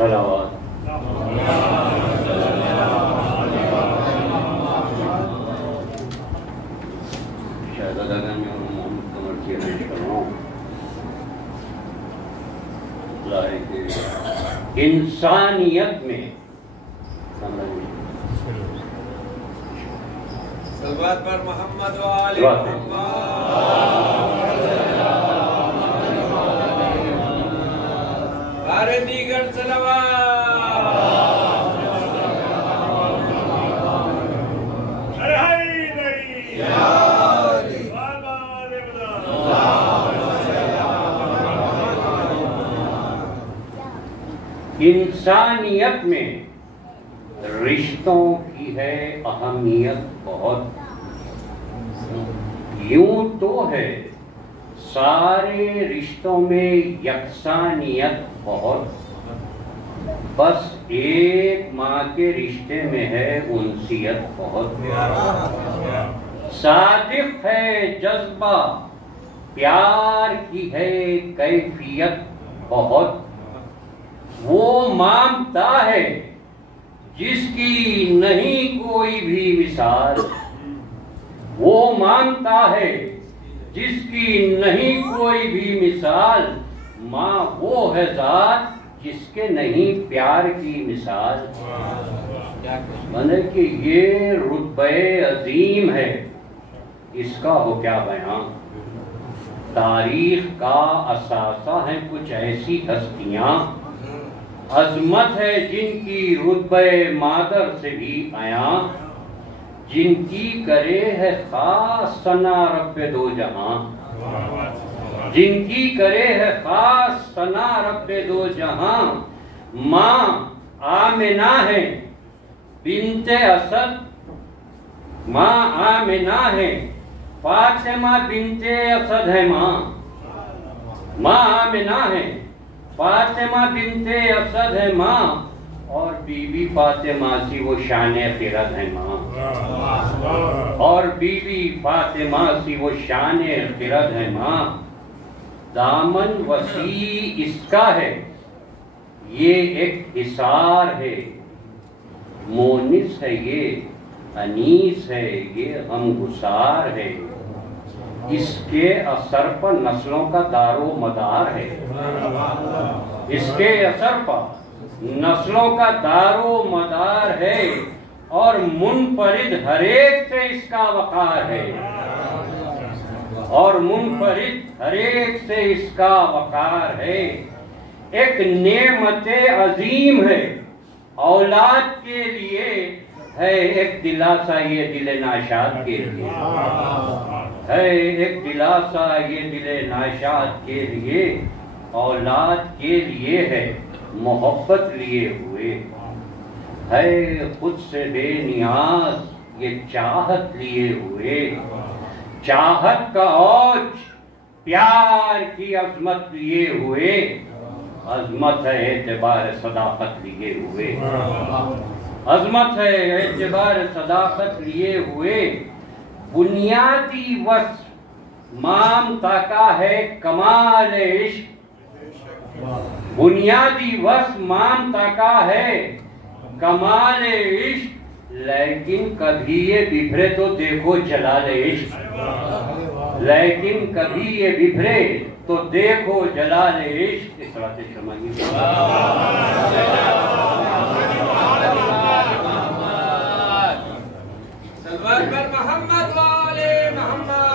सलावत। शहज़ादागंज और मोहम्मद कमर की अर्ज़ कर रहा हूँ इंसानियत में सलवात पर मोहम्मद व आले बारे दीगर सलवात। अरे हाय नहीं इंसानियत में रिश्तों की है अहमियत बहुत। यूं तो है सारे रिश्तों में यकसानियत बहुत, बस एक माँ के रिश्ते में है उनसियत बहुत। सादिक है जज्बा प्यार की है कैफियत बहुत। वो मानता है जिसकी नहीं कोई भी मिसाल, वो मानता है जिसकी नहीं कोई भी मिसाल। माँ वो है ज़ात जिसके नहीं प्यार की मिसाल। माने कि ये रुतबे अजीम है, इसका हो क्या बयां। तारीख का असासा है कुछ ऐसी हस्तियां, अजमत है जिनकी रुतबे मादर से भी आया। जिनकी करे है खास सना रब्बे दो जहां, जिनकी करे है खास सना रब्बे दो जहां। माँ आमिना है बिन्ते असद, माँ आमिना है फातिमा बिन्ते असद है माँ। माँ आमिना है फातिमा बिन्ते असद है माँ, और बीबी फातिमा सी वो शाने खिरत है माँ। और बीबी फातिमा सी वो शाने खिरत है माँ। दामन वसी इसका है ये एक हिसार है, मोनिस है ये अनीस है ये गमगुसार है। इसके असर पर नस्लों का दारो मदार है, इसके असर पर नस्लों का दारो मदार है। और मुनफरिद हरेक से इसका वकार है, और मुनफरिद हरेक से इसका वकार है। एक नेमते अजीम है औलाद के लिए, है एक दिलासा ये दिले नाशाद के लिए, है एक दिलासा ये दिले नाशाद के लिए। औलाद के लिए है मोहब्बत लिए हुए, है खुद से बेनियाज ये चाहत लिए हुए। चाहत का औज प्यार की अजमत लिए हुए, अजमत है एतबार सदाकत लिए हुए, अजमत है एतबार सदाकत लिए हुए। बुनियादी वस्फ मामता का है कमाल इश्क, बुनियादी वस्फ मामता का है कमाल इश्क। लेकिन कभी ये बिखरे तो देखो जलाल इश्क, लेकिन कभी ये बिखरे तो देखो जलाल इश्क। इस तरह से समझिए सलवात पर मोहम्मद वाले मोहम्मद।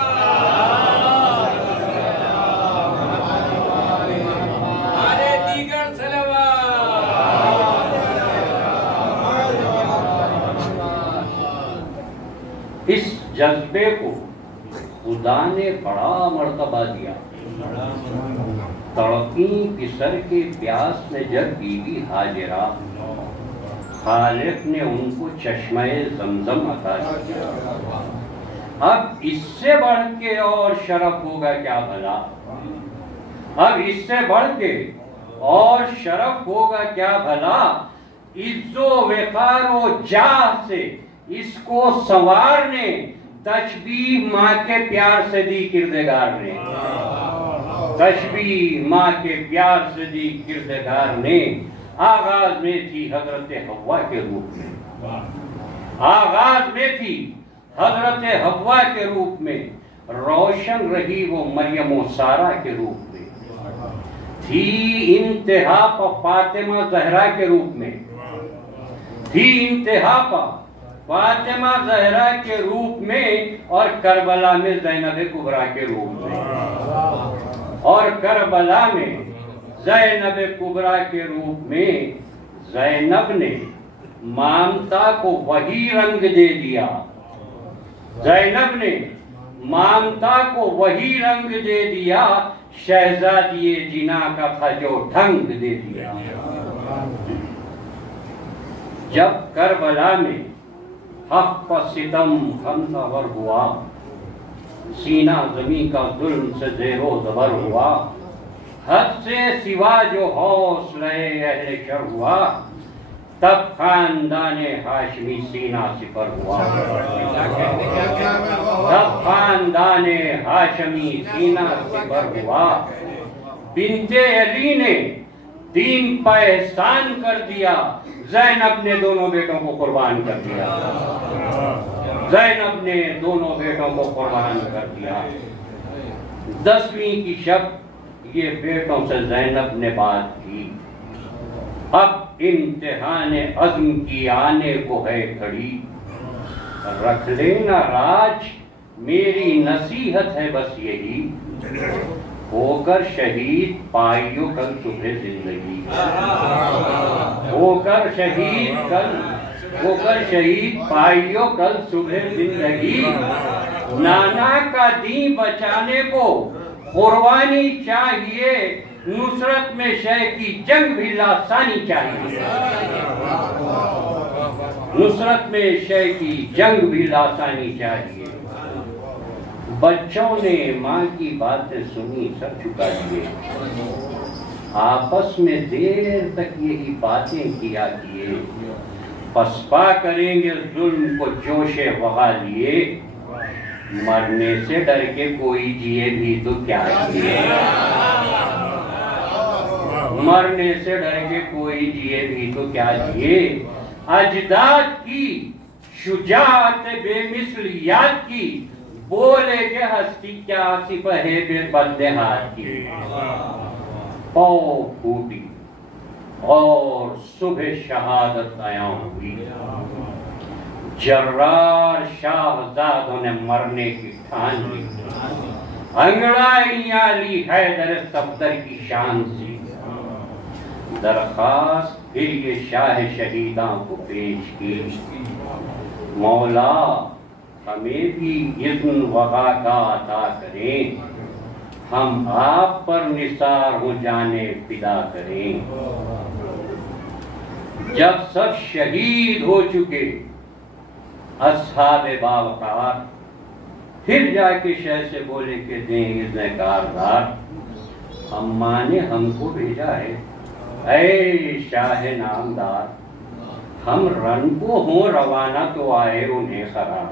बारे दीगर सलवात। इस जज्बे को खुदा ने बड़ा मर्तबा दिया। तड़पी पिसर के प्यास में जब बीवी हाजिरा, खालिक ने उनको चश्मे जमजम अता किया। अब इससे बढ़ के और शरफ होगा क्या भला, अब इससे बढ़ के और शरफ होगा क्या भला। इज्जो वेकारो जाह से इसको संवारने, तशबीह माँ के प्यार से दी किरदेगार ने, तशबीह माँ के प्यार से दी किरदेगार ने। आगाज में थी हजरत हव्वा के रूप में, आगाज में थी हजरत हव्वा के रूप में, रोशन रही वो मरियम सारा के रूप में, थी इंतहा पर फातिमा जहरा के रूप में, थी इंतहा पर फातिमा जहरा के रूप में, और करबला में ज़ैनब कुबरा के रूप में, और करबला में ज़ैनब कुबरा के रूप में ज़ैनब ने ममता को वही रंग दे दिया, ज़ैनब ने ममता को वही रंग दे दिया, शहजादी जिना का था जो ढंग दे दिया। जब करबला में हक पर सितम हमवर हुआ, सीना जमी का जुल्म से ज़ेरो ज़बर हुआ, हद से सिवा जो हौसले अहले शर हुआ, तब खानदाने हाशमी सीना सिपर हुआ, तब खानदाने हाशमी सीना सिपर हुआ। बिन्ते अली ने दीन पर एहसान कर दिया, ज़ैनब ने दोनों बेटों को कुर्बान कर दिया, ज़ैनब ने दोनों बेटों को कुर्बान कर दिया। 10वीं की शब ये बेटों से ज़ैनब ने बात की, अब इम्तिहान अज़्म की आने को है खड़ी, रख लेना राज मेरी नसीहत है बस यही, होकर शहीद पाइयो कल सुबह जिंदगी, होकर शहीद पाइयो कल सुबह जिंदगी। नाना का दी बचाने को कुर्बानी चाहिए, नुसरत में शह की जंग भी लासानी चाहिए, नुसरत में शह की जंग भी लासानी चाहिए। बच्चों ने माँ की बातें सुनी, सब चुका दिए, आपस में देर तक यही बातें किया किए, पसपा करेंगे जुल्म को जोशे वगा लिए, मरने से डर के कोई जिए भी तो क्या जिए, मरने से डर के कोई जिए भी तो क्या जिए। अजदाद की शुजाअत बेमिसल याद की, बोले के हस्ती क्या सिपहे बंदे हाथ की। पौ फूटी और सुबह शहादत आया हुई, जर्रार शाहजादों ने मरने की ठान ली, अंगड़ाइयां ली हैदर सफदर की शान से, दरखास्त फिर ये शाह शहीदां को पेश की, मौला हमें भी इज़्न वगा का अता करें, हम आप पर निसार हो जाने फिदा करें। जब सब शहीद हो चुके अस्हाबे बावकार, फिर जाके शह से बोले के दें इज़्न कारदार, अम्मा ने हमको भेजा है, ऐ शाह नामदार, हम रन को हो रवाना तो आए उन्हें खराब।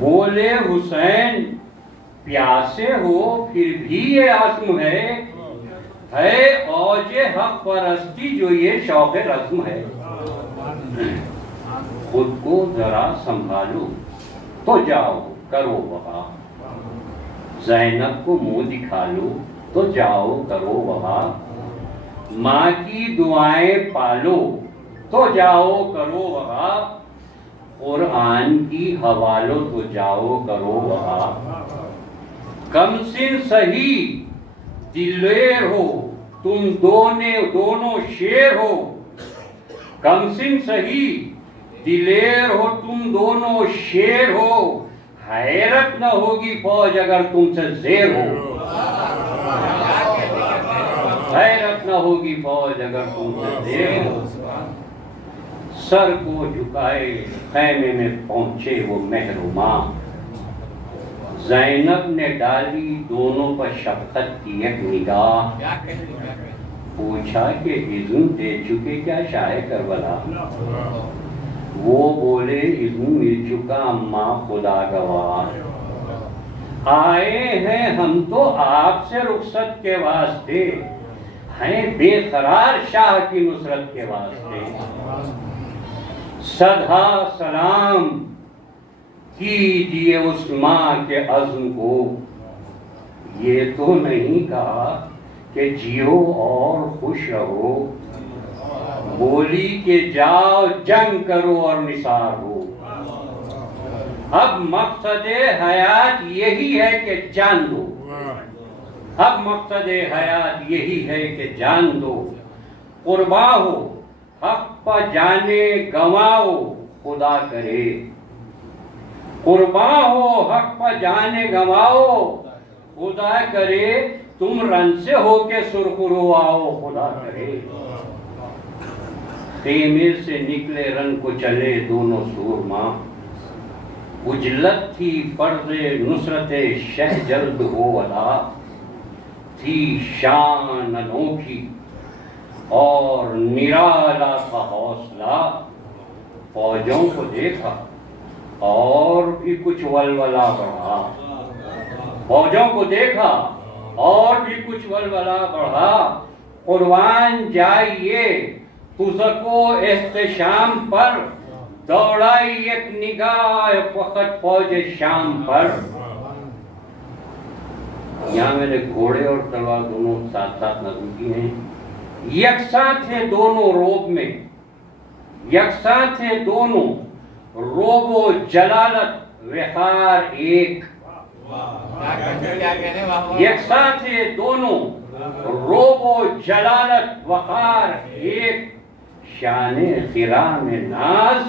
बोले हुसैन प्यासे हो फिर भी ये आज़्म है औजे हक परस्ती जो ये शौक रज़्म है, खुद को जरा संभालो तो जाओ करो वफा, ज़ैनब को मुंह दिखा लो तो जाओ करो वफा, माँ की दुआएं पालो तो जाओ करो वफा, कुरान की हवालो तो जाओ करो वफा। कमसिन सही दिलेर हो तुम दोनों शेर हो, कमसिन सही दिलेर हो तुम दोनों शेर हो, हैरत न होगी फौज अगर तुमसे ज़ेर हो, हैरत न होगी फौज अगर तुमसे ज़ेर हो। सर को झुकाए खैमे में पहुंचे वो महरुमा, ज़ैनब ने डाली दोनों पर शफ़क़त की एक निगाह, पूछा कि इज़्न दे चुके क्या शाह करबला, वो बोले इज़्न मिल चुका अम्मा खुदा गवाह, आए हैं हम तो आपसे रुखसत के वास्ते, हैं बेकरार शाह की नुसरत के वास्ते। सदा सलाम कीजिए उस माँ के अज़्म को, ये तो नहीं कहा कि जियो और खुश रहो, बोली के जाओ जंग करो और निसार हो। अब मकसद हयात यही है कि जान दो, अब मकसद हयात यही है कि जान दो। कुर्बा हो हक पर जाने गंवाओ खुदा करे, कुर्बा हो हक पर जाने गंवाओ खुदा करे, तुम रन से होके सुरखुरो आओ खुदा करे। खेमे से निकले रन को चले दोनों सूरमा, उजलत थी पर्दे नुसरते शह जल्द हो अदा, थी शान अनोखी और निराला था हौसला। फौजों को देखा और भी कुछ वलवला बढ़ा, फौजों को देखा और भी कुछ वलवला बढ़ा। कुर्बान जाइए तुझको एहतशाम पर, दौड़ाई एक निगाह फकत फौज शाम पर। यहाँ मैंने घोड़े और तलवार दोनों साथ साथ नज़म की हैं। यकसा थे दोनों रोब में, यकसा थे दोनों रोबो जलालत वक़ार एक, यकसा थे दोनों रोबो जलालत वक़ार एक। शाने खिरा में नाज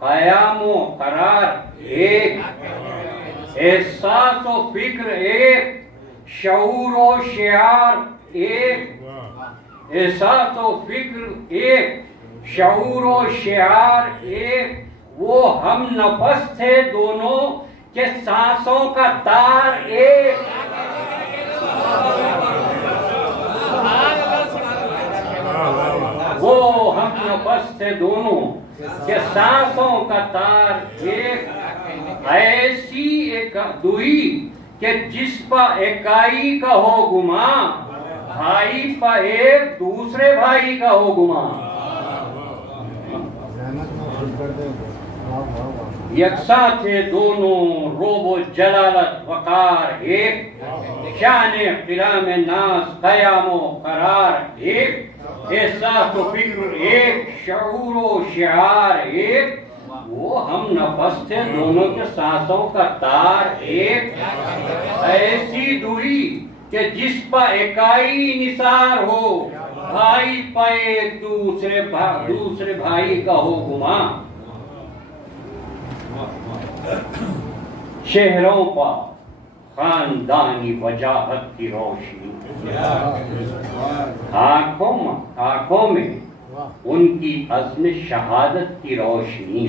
क़यामो करार एक, एहसास व फिक्र एक, शऊर व शियार एक, एहसास व फिक्र एक, शऊर व शियार एक। वो हम नफस थे दोनों के सांसों का तार एक, वो हम नफस थे दोनों के सांसों का तार एक। ऐसी एक दुई के जिस पर इकाई का हो गुमा, भाई पर एक दूसरे भाई का हो गुमा। यकसा थे दोनों रोबो जलालत वक़ार एक, शाने क़िला में नाज क़यामो करार एक, एहसास व फिक्र एक, शऊर व शिआर एक। वो हम नफस थे दोनों के सांसों का तार एक। ऐसी दूरी कि जिस पर इकाई निसार हो, भाई पर एक दूसरे भाई का हो गुमा। शहरों पर खानदानी वजाहत की रोशनी, आंखों में उनकी अज़्म शहादत की रोशनी,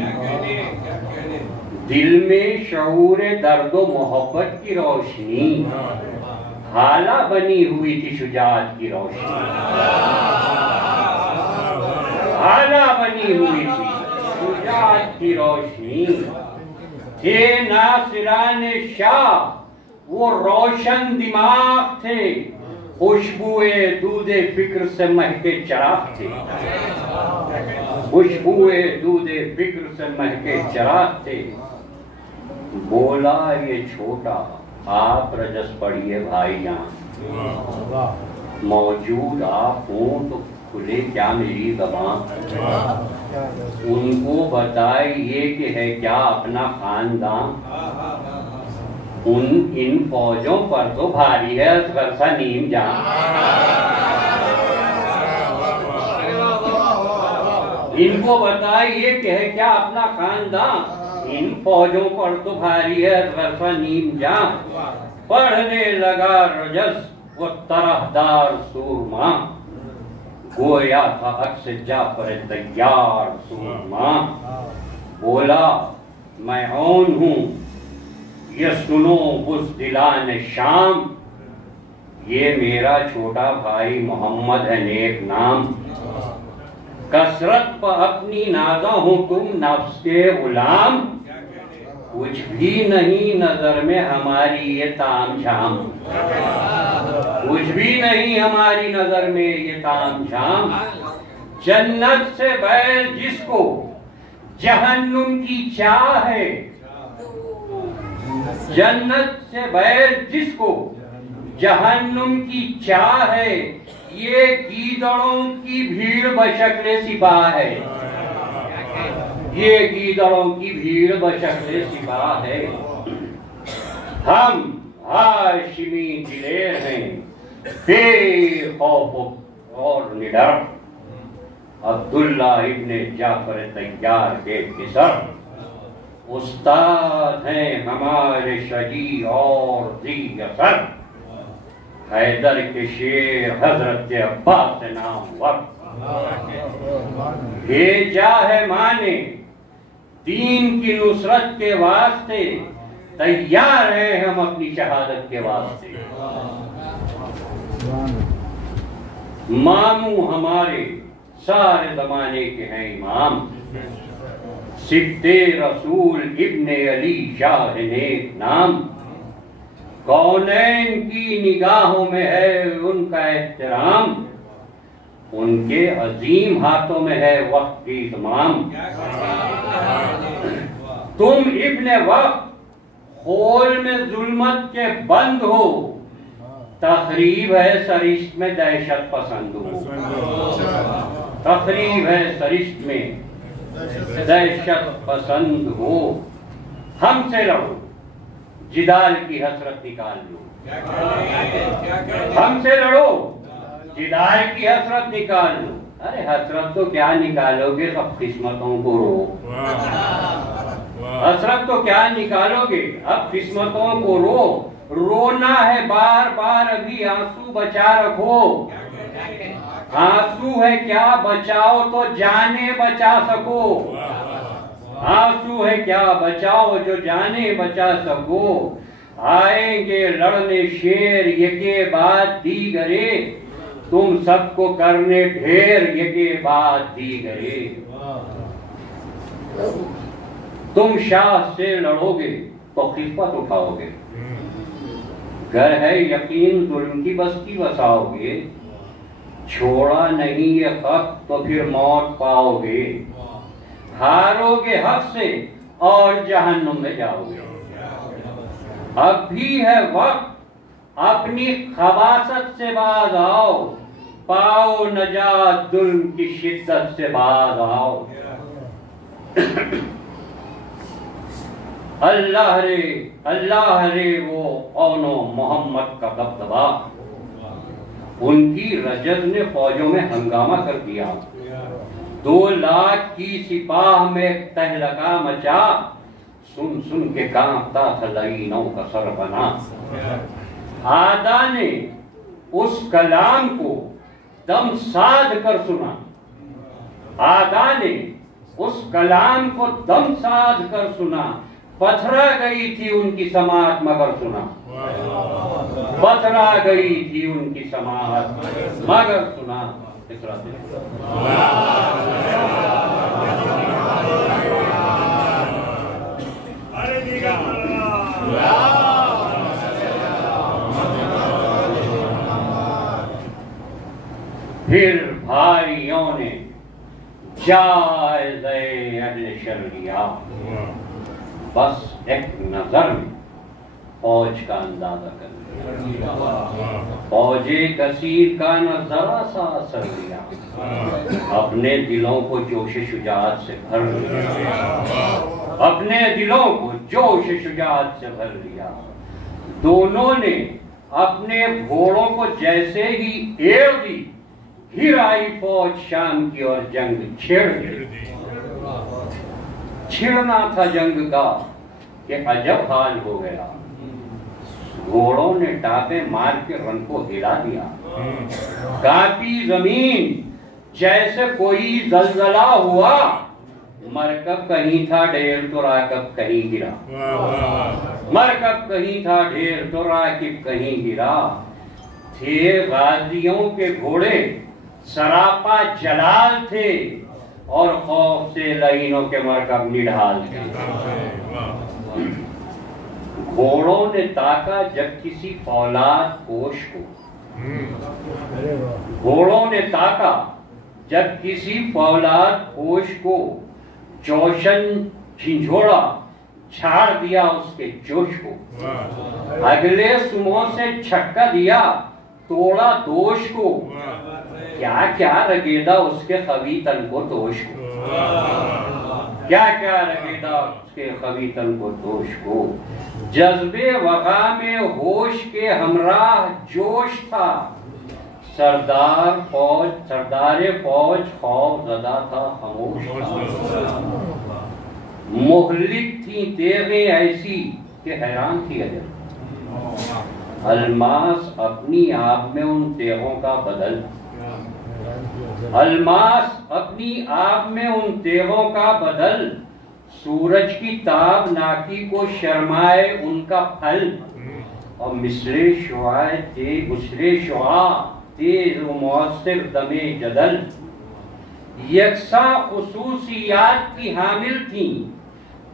दिल में शऊर दर्दो मोहब्बत की रोशनी, हाला बनी हुई थी शुजाअत की रोशनी, हाला बनी हुई थी शुजाअत की रोशनी। थे नासिराने शाह वो रोशन दिमाग थे, खुशबुए दूधे फिक्र से महके चराग थे, खुशबुए दूधे फिक्र से महके चराग थे। बोला ये छोटा आप रजस पढ़िए भाईजान, मौजूद आप हो तो खुले क्या मेरी ज़बान। उनको बताइए कि है क्या अपना खानदान, इन फौजों पर तो भारी है असगर सा नीम जान। इनको बताइए कि है क्या अपना खानदान, इन फौजों पर तो भारी है असगर सा नीम जान। पढ़ने लगा रजस वो तरहदार सूरमा, गोया था अक्स जाफर तैयार सूरमा। बोला मैं औन हूँ ये सुनो बुज़दिलान शाम, ये मेरा छोटा भाई मोहम्मद है नेक नाम। कसरत पर अपनी नाज़ा हूँ तुम नफ्स के गुलाम, कुछ भी नहीं नजर में हमारी ये ताम झाम, कुछ भी नहीं हमारी नजर में ये ताम झाम। जन्नत से बैर जिसको जहन्नुम की चाह है, जन्नत से बैर जिसको जहन्नुम की चाह है, ये गीदड़ों की भीड़ बशक्ले सिपाह है, ये गीदड़ों की भीड़ बशक्ले सिपाह है। हम हाशिमी दिलेर हैं, बेखौफ और निडर। अब्दुल्ला इब्ने जाफर तैयार के फिसर, उस्ताद हैं हमारे शजी और दी असर। हैदर के शेर हजरत अब्बास नामवर, भेजा है माने दीन की नुसरत के वास्ते, तैयार हैं हम अपनी शहादत के वास्ते। मामू हमारे सारे जमाने के हैं इमाम, सिद्दे रसूल इब्ने अली शाह नेक नाम। कौनैन की निगाहों में है उनका एहतराम, उनके अजीम हाथों में है वक्त की तमाम। तुम इब्ने वक्त खोल में जुल्मत के बंद हो, तकरीब है सरिश्त में दहशत पसंद हो, तकरीब है सरिश्त में दहशत पसंद हो। हमसे लड़ो, जिदाल की हसरत निकाल लो, हमसे लड़ो, जिदाल की हसरत निकाल लो। अरे हसरत तो क्या निकालोगे, सब किस्मतों को रो। हसरत तो क्या निकालोगे, अब किस्मतों को रो। रोना है बार बार, अभी आंसू बचा रखो। आंसू है क्या, बचाओ तो जाने बचा सको। आंसू है क्या, बचाओ जो जाने बचा सको। आएंगे लड़ने शेर यके बाद दीगरे, तुम सबको करने ढेर यके बाद दीगरे। तुम शाह से लड़ोगे तो खिस्मत उठाओगे, घर है यकीन जुल्म की बस्ती बसाओगे। छोड़ा नहीं ये हक तो फिर मौत पाओगे, हारोगे हक से और जहन्नुम में जाओगे। अब भी है वक्त, अपनी खबासत से बाज आओ, पाओ नजात जुल्म की शिद्दत से बाज आओ। अल्लाह रे वो औनो मोहम्मद का दबदबा, उनकी रजत ने फौजों में हंगामा कर दिया। 2 लाख की सिपाह में तहलका मचा, सुन सुन के कांपता था लईनों का सर बना। आदा ने उस कलाम को दम साध कर सुना, आदा ने उस कलाम को दम साध कर सुना। पथरा गई थी उनकी समात मगर सुना, पथरा गई थी उनकी समात मगर सुना। फिर भाइयों ने जायज़े अहले शर लिया, बस एक नजर में फौज का अंदाजा कर लिया। फौजे कसीर का न जरा सा असर लिया, अपने दिलों को जोश शुजात से भर लिया, अपने दिलों को जोश शुजात से भर लिया। दोनों ने अपने घोड़ों को जैसे ही एड़ दी, घिर आई फौज शाम की और जंग छेड़ दी। छिड़ना था जंग का कि अजब हाल हो गया, घोड़ों ने टापे मार के रन को हिला दिया। कांपी जमीन जैसे कोई जलजला हुआ, मरकब कहीं था ढेर तो राकिब कहीं गिरा, मरकब कहीं था ढेर तो राकिब कहीं गिरा। थे गाजियों के घोड़े सरापा जलाल थे, और खौफ से लाइनों के मरकब निढाल थे। घोड़ों ने ताका जब किसी फौलाद पोश को, घोड़ों ने ताका जब किसी फौलाद पोश को, जोशन झिंझोड़ा छाड़ दिया उसके जोश को, अगले सुमों से छक्का दिया तोड़ा दोष को, क्या क्या रगेदा उसके खबी तन को दोष को, क्या क्या रगेदा उसके खबी तन को दोष को। जज्बे वगा में होश के हमराह जोश था, सरदारे फौज खौफ ज़दा था खामोश था। मुहलिक थी तेगें ऐसी कि हैरान थी अजब, अलमास अपनी आप में उन तेगों का बदल, अलमास अपनी आप में उन तेगों का बदल, सूरज की ताब नाकी को शर्माए उनका फल, और मिसरे शुआए तेज मुअस्सिर दमे जदल, यकसा खुसूसियात की हामिल थी,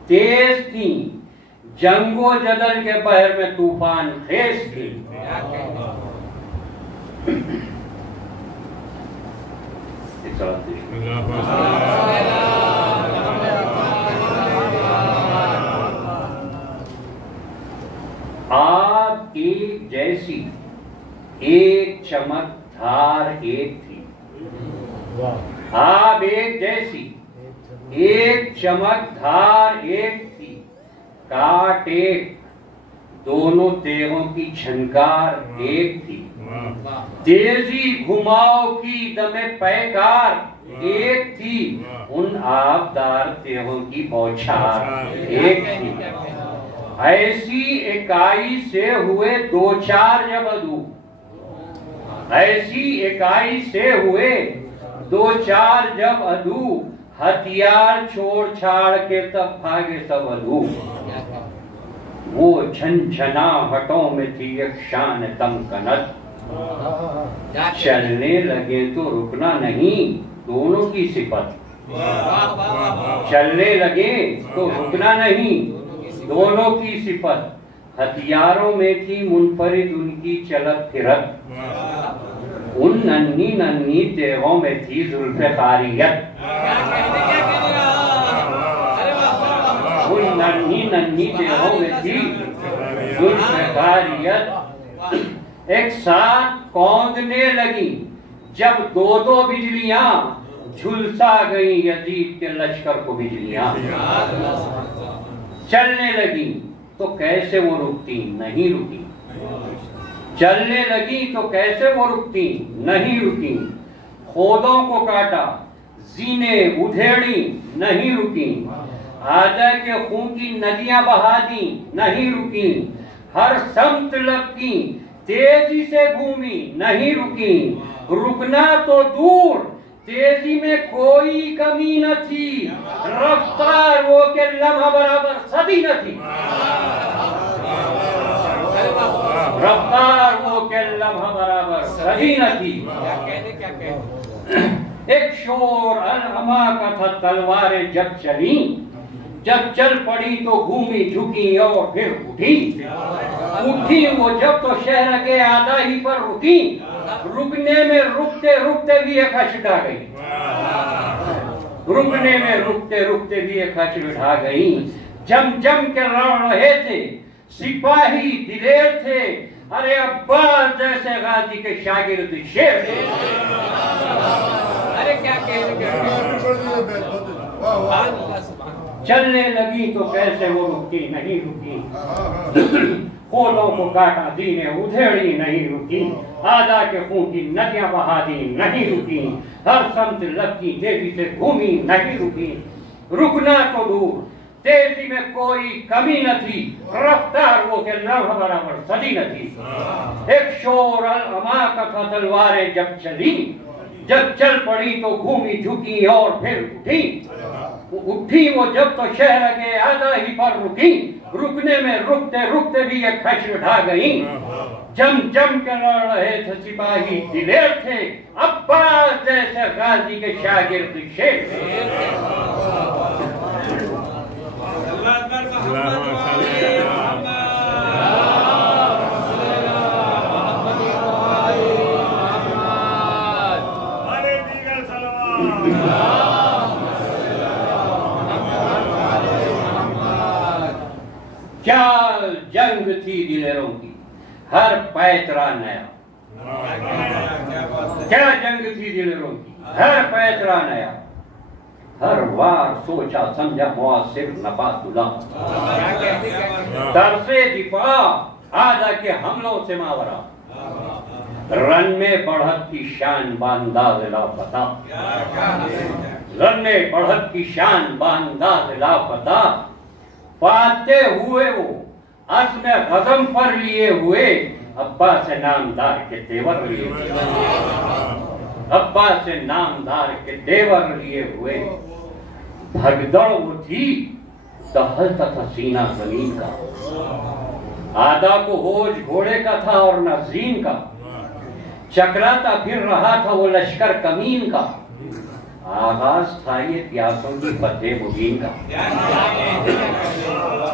तेज थी, जंगो जदल के बहर में तूफान खेज थी। आप एक जैसी एक चमक धार एक थी, आप एक जैसी एक चमक धार एक थी, काट एक दोनों तेगों की झनकार एक थी, तेजी घुमाव की दमे पैकार एक थी, उन आबदार तेगों की बौछार एक थी। ऐसी इकाई से हुए दो चार जब अदू, ऐसी इकाई से हुए दो चार जब अदू, हथियार छोड़ छाड़ के तब भागे सब अदू। वो झनझना हटों में थी एक शान तमकनत, चलने लगे तो रुकना नहीं दोनों की सिफत, चलने लगे तो रुकना नहीं दोनों की सिफत, हथियारों में थी मुनफरिद उनकी चलत फिरत, उन नन्ही नन्ही तेगों में थी जुल्फ़े क़ारियत, उन नन्ही नन्ही तेगों में थी जुल्फ़े क़ारियत। एक साथ कौंधने लगी जब दो दो बिजलियां, झुलसा गई यजीद के लश्कर को बिजलियां। चलने लगी तो कैसे वो रुकती नहीं रुकी, चलने लगी तो कैसे वो रुकती नहीं रुकी, खोदों को काटा जीने उधेड़ी नहीं रुकी, आदर के खून की नदियां बहा दी नहीं रुकी, हर समत लपकी तेजी से घूमी नहीं रुकी, रुकना तो दूर तेजी में कोई कमी न थी, रफ्तार वो के लम्हा बराबर सदी न थी, रफ्तार वो के लम्हा बराबर सदी न थी। एक शोर अलहमा का था तलवारें जब चली, जब चल पड़ी तो घूमी झुकी और फिर उठी, उठी वो जब तो शहर के आधा ही पर रुकी, रुकने में रुकते रुकते भी एक हच उठा गई, रुकने में रुकते रुकते भी एक हच उठा गई। जम जम के लड़ रहे थे सिपाही दिलेर थे, अरे अब्बास जैसे गाजी के शागिर्द शेर थे। अरे क्या चलने लगी तो कैसे वो रुकी नहीं रुकी, खोलों को काटा दीने उधेड़ी नहीं रुकी, आधा के खून की नदियां बहा दी नहीं रुकी, हर समत लपकी तेजी से घूमी नहीं रुकी, रुकना तो दूर तेजी में कोई कमी न थी, रफ्तार वो के लम्हा बराबर सदी न थी। एक शोर अलअमा का था तलवारें जब चली, जब चल पड़ी तो घूमी झुकी और फिर उठी, उठी वो जब तो शहर के आधा ही पर रुकी, रुकने में रुकते रुकते भी एक खच उठा गई। जम जम के लड़ रहे थे सिपाही दिलेर थे, अब्बास जैसे गाजी के शागिर्द शेर थे। क्या जंग थी दिलेरों की, हर पैतरा नया। क्या जंग थी दिलेरों की, हर पैतरा नया। हर वार सोचा समझा मुआसिर नफातुल्ला। तरसे दिफा आदा के हमलों से मावरा। रन में बढ़त की शान बांदाज़ लापता। रन में बढ़त की शान बांदाज़ लापता। पाते हुए वो अज़्म ग़ज़म पर लिए हुए अब्बा से नामदार के तेवर लिए हुए। अब्बा से नामदार के तेवर लिए हुए। भगदड़ वो थी दहलता था सीना ज़मीन का। आदा को होज घोड़े का था और न ज़ीन का। चकराता फिर रहा था वो लश्कर कमीन का। आगाज था ये प्यासों की फतेह मुबीन का।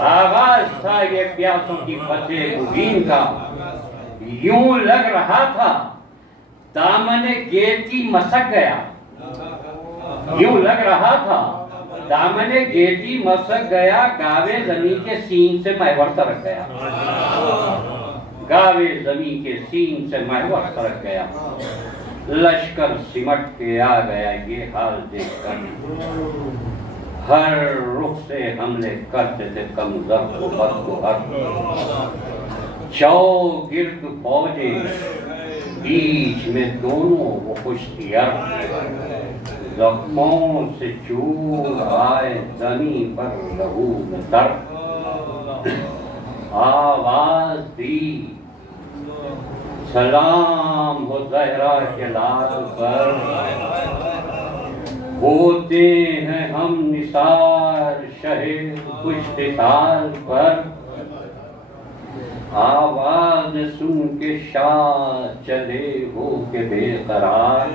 आगाज था ये प्यासों की फतेह मुबीन का। यूं लग रहा था दामने गेती मसक गया। यूं लग रहा था दामने गेती मसक गया। गावे जमीन के सीन से महवर तरक गया। गावे जमीन के सीन से महवर तरक गया। लश्कर सिमट के आ गया ये हाल देखकर। हर रुख से हमले करते थे कमजोर को बदबुहर। चौगिर्द फौजे बीच में दोनों वो खुशकियार। जख्मों से चूर आए जमी पर लहू में दर्द। आवाज दी सलाम हो ज़हरा के लाल पर। होते हैं हम निसार शहे कुछ साल पर। आवाज सुन के शाह चले हो के बेकरार।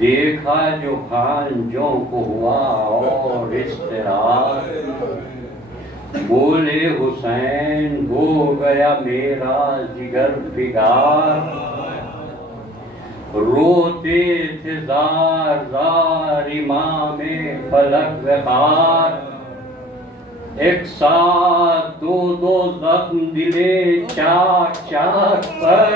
देखा जो भांजों को हुआ और इस्तिरार। बोले हुसैन हो गया मेरा जिगर बिगार। रोते थे जार जार इमामे फलक वक़ार। एक साथ दो दो जख्म दिले चाक चाक पर।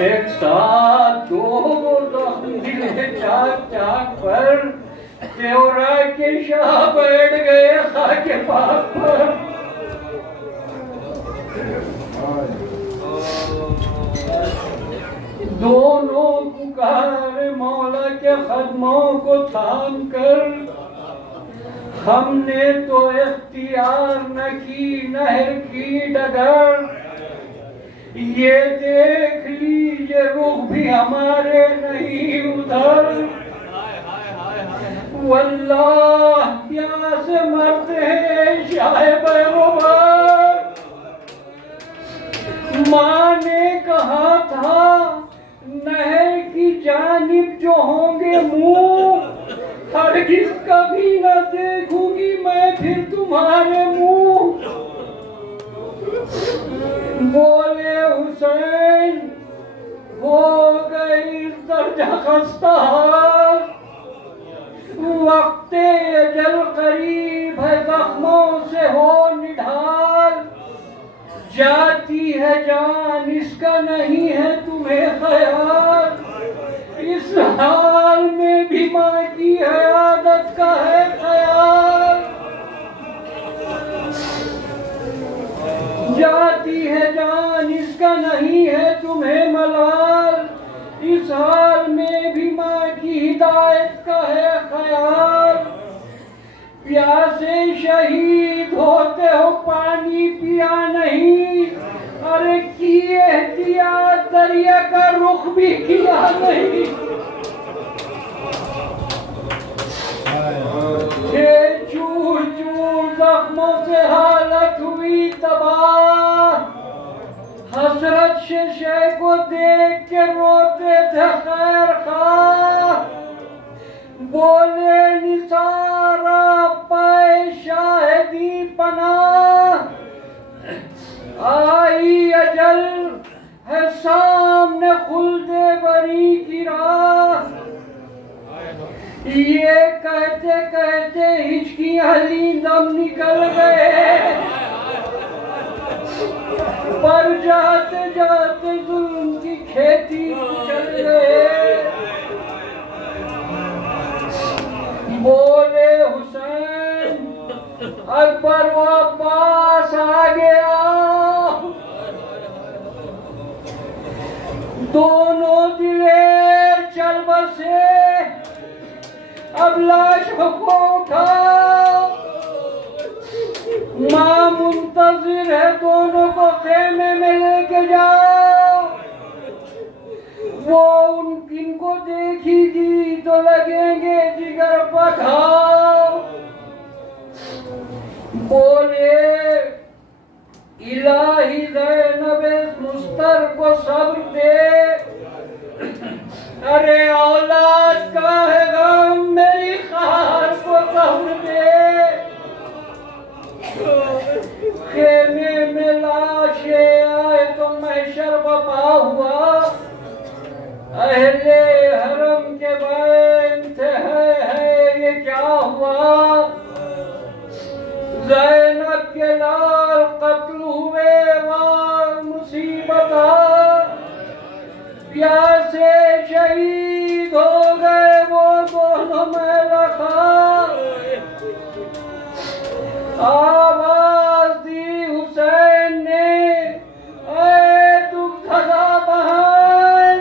एक साथ दो दो जख्म दिले चाक चाक पर। त्योरा के शाह बैठ गए खाके पाक पर। दोनों पुकार मौला के कदमों को थाम कर। हमने तो इख्तियार न की नहर की डगर। ये देख लीजिए रुख भी हमारे नहीं उधर। वल्लाह प्यास मरते हैं शाहे पैगंबर। माँ ने कहा था नहर की जानिब जो होंगे मुंह। हरगिज़ कभी न देखूंगी मैं फिर तुम्हारे मुंह। बोले हुसैन हो गई दर्जा खस्ता। वक्ते अजल करीब है जख्मों से हो निढाल। जाती है जान इसका नहीं है तुम्हें ख्याल। इस हाल में भी माँ की है आदत का है ख्याल। जाती है जान इसका नहीं है तुम्हें मलाल। इस हाल में भी माँ की हिदायत का है ख्याल। प्यासे शहीद होते हो पानी पिया नहीं। अरे की एहतियात दरिया का रुख भी किया नहीं। चूर चूर जख्मों से हालत हुई तबाह। हसरत से शय को देख के रोते थे खैर खा। बोले निसारा पाए शाहिदी पना, आई अजल है सामने खुल्दे बरी की राह। ये कहते कहते हिचकी हली दम निकल गए, पर जाते जाते जुल्म की खेती चल गए। बोले हुसैन अकबर व अब्बास आ गया, दोनों दिलेर चल बसे, अब लाशों को उठाओ। मां मुंतजिर है, दोनों को खेमे में लेके जाओ। वो इनको देखेगी तो लगेंगे जिगर पखाओ। बोले इलाही ज़ैनब मुस्तर को सब्र दे, अरे औलाद का है गम मेरी खार को कब्र दे। खेमे में लाशें आए तो महशर बपा हुआ, अहले हरम के बैन थे है ये क्या हुआ। ज़ैनब के लाल कत्ल हुए वार मुसीबत, प्यासे शहीद हो गए वो दोनों में रखा। आवाज दी हुसैन ने, ऐ दुखदा बहन,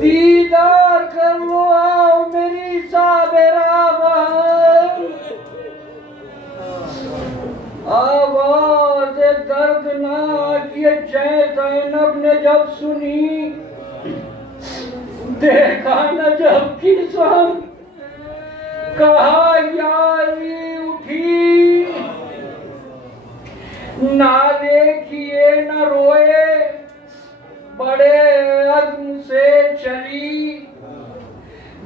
दीदार कर लो आओ मेरी साबिरा बहन। आवाज दर्दनाक ये ज़ैनब ने जब सुनी, देखा न जब की सम, कहा यारी उठी, ना देखिए न रोए, बड़े अज़्म से चली,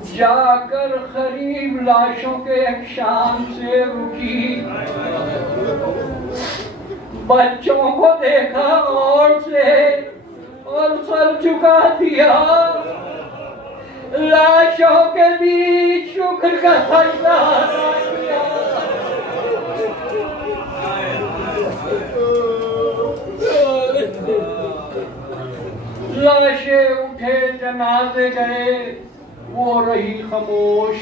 जाकर करीब लाशों के एक शाम से रुकी। बच्चों को देखा और से और सर झुका दिया, लाशों के बीच शुक्र का सजदा किया। लाशें उठे, जनाजे गए, वो रही खामोश।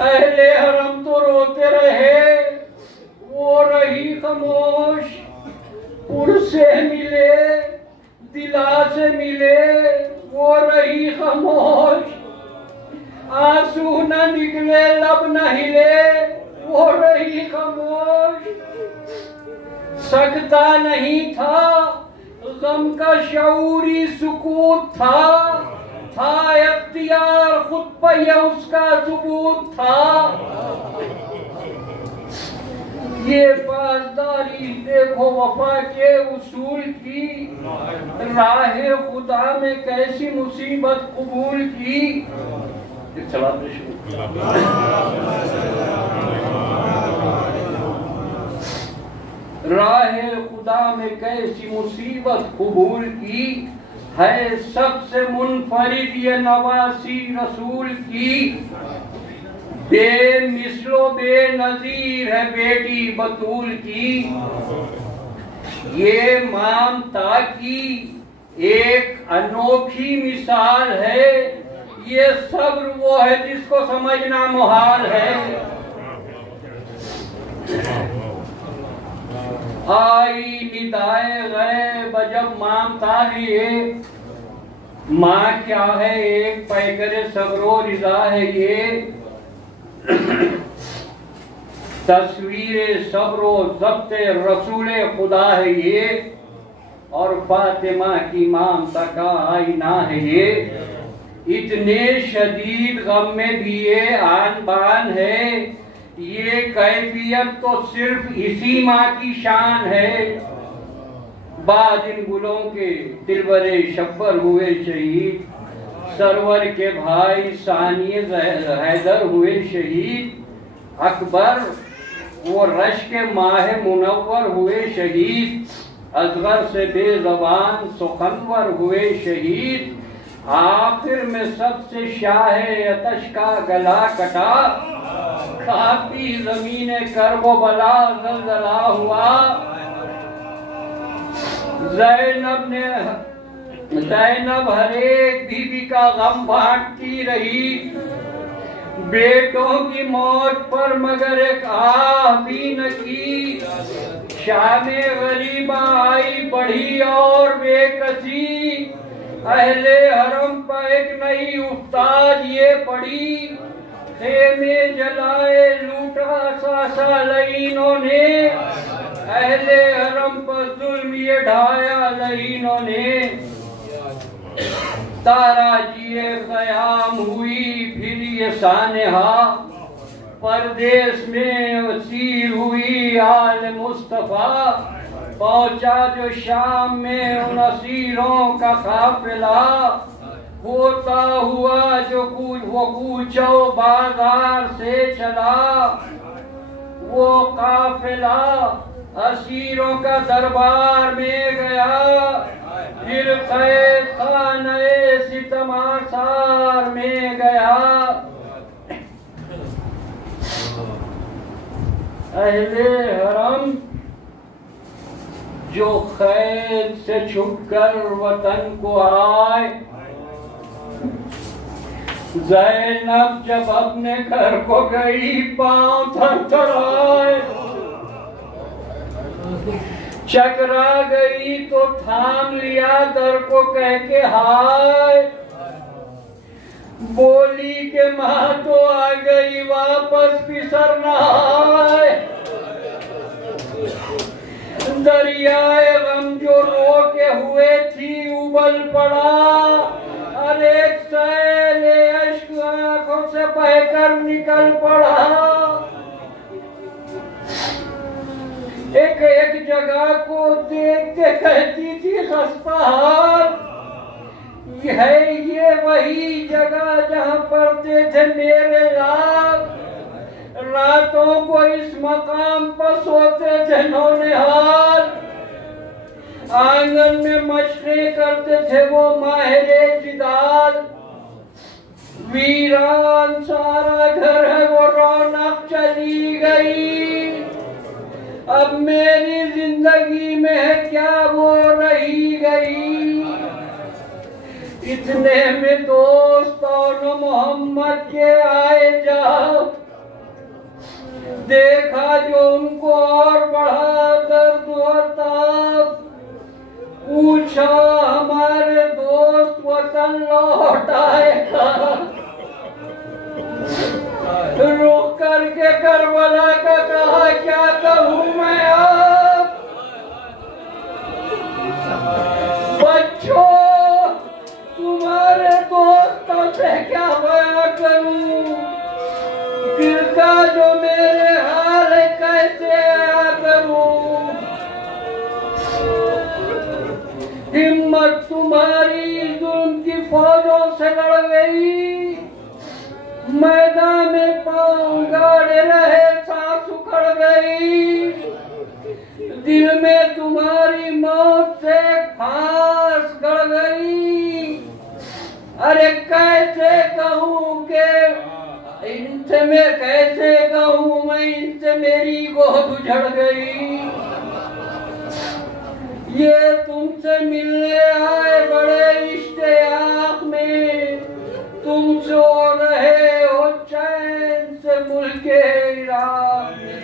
अहले हरम तो रोते रहे, वो रही खामोश। पुरसे मिले, दिला से मिले, वो रही खामोश। आंसू न निकले, लब न हिले, वो रही खामोश। सकता नहीं था, गम का शऊरी सुकूत था इख्तियार खुद पर यह उसका सबूत था। ये पासदारी देखो वफा के उसूल की, राहे खुदा में कैसी मुसीबत कबूल की। राहे खुदा में कैसी मुसीबत कबूल की, है सबसे मुनफरिद ये नवासी रसूल की। बेमिसलो बेनजीर है बेटी बतूल की, ये ममता की एक अनोखी मिसाल है। ये सब्र वो है जिसको समझना मुहाल है। आई निदाए गैब जब ममता है ये, माँ क्या है एक पैकरे सब्रो रिजा है ये। तस्वीर सब्रो ज़ब्ते रसूले खुदा है ये, और फातिमा की ममता का आईना है ये। इतने शदीद गम में भी ये आन बान है, ये कैफियत तो सिर्फ इसी माँ की शान है। बाद इन गुलों के दिलबरे शब्बर हुए शहीद, सरवर के भाई सानी हैदर हुए शहीद। अकबर वो रश के माह मुनव्वर हुए शहीद। असगर से बेज़बान सुखनवर हुए शहीद। आखिर में सबसे शाहे अतश का गला कटा। काफी जमीन करबो बला ज़लज़ला हुआ। ज़ैनब हर एक बीवी का गम बांटती रही। बेटों की मौत पर मगर एक आह भी न की। शामे गरीबा आई बढ़ी और बेकसी। अहले हरम पर एक नई उफ्ताद ये पड़ी। खेमे जलाए लूटा सालाइनों ने। अहले हरम पर जुल्म ये ढाया लईनों ने। ताराजिए क़याम हुई फिर ये सानेहा। परदेश में वसीर हुई आल मुस्तफ़ा। पहुंचा जो शाम में उन असीरों का काफिला। होता हुआ जो वो कूचो बाजार से चला। वो काफिला असीरों का दरबार में गया। फिर कैद खाने सितम आसार में गया। अहले हरम जो कैद से छुपकर वतन को आए। ज़ैनब जब अपने घर को गई पांव थरथराए। चकरा गई तो थाम लिया दर को कह के हाय। बोली के माँ तो आ गई वापस फिसर न आए। दरियाए गम जो रो के हुए थी उबल पड़ा। अरे सैले अश्क आंखों से बहकर निकल पड़ा। एक एक जगह को देख के कहती थी खस्ताहार। ये वही जगह जहाँ पड़ते थे मेरे लाल। रातों को इस मकाम पर सोते थे नौनिहाल। आंगन में मशक़ें करते थे वो माहिरे जिदाल। वीरान सारा घर है वो रौनक चली गई। अब मेरी जिंदगी में है क्या वो रही गई। इतने में दोस्त और मोहम्मद के आए जाओ। देखा जो उनको और बढ़ा दर्द और ताप। पूछा हमारे दोस्त वतन लौट आएगा। रुक करके करबला का कहा क्या कहूँ मैं आप। बच्चों तुम्हारे दोस्तों से क्या बयां करूं। दिल का जो मेरे हाल है कैसे आया करूं। हिम्मत तुम्हारी जुल्म की फौजों से लड़ गई। मैदान में पांव गाड़े रहे सांस उखड़ गई। दिल में तुम्हारी मौत से फांस गड़ गई। अरे कैसे कहूँ के इनसे मैं कैसे कहूँ मैं इनसे मेरी गोद उजड़ गई। ये तुमसे मिलने आए बड़े इश्तियाक में। तुम सो रहे हो चैन से मुल्के इराक में।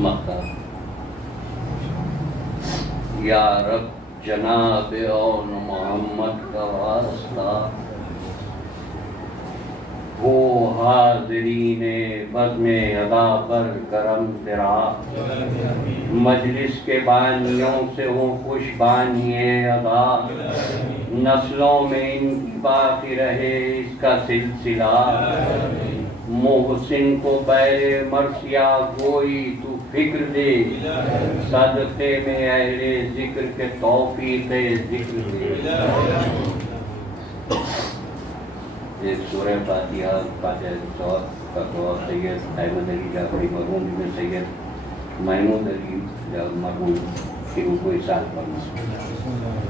मक्का या रब जनाब और मोहम्मद का वास्ता। हो हाज़रीने बज़्म अदा पर करम तेरा, मजलिस के बानियों से हो खुश बानिए अदा, नस्लों में इनकी बाकी रहे इसका सिलसिला, मोहसिन को बैरे मर्सिया कोई तू फिक्र दे, सदक़े में अहले जिक्र के तौफीक़े जिक्र दे। एक सूरह फातिहा का तौर सैयद अहमद अली जाफरी मरहूम में सैयद महमूद अली मरहूम की उनको इरशाद फरमाया।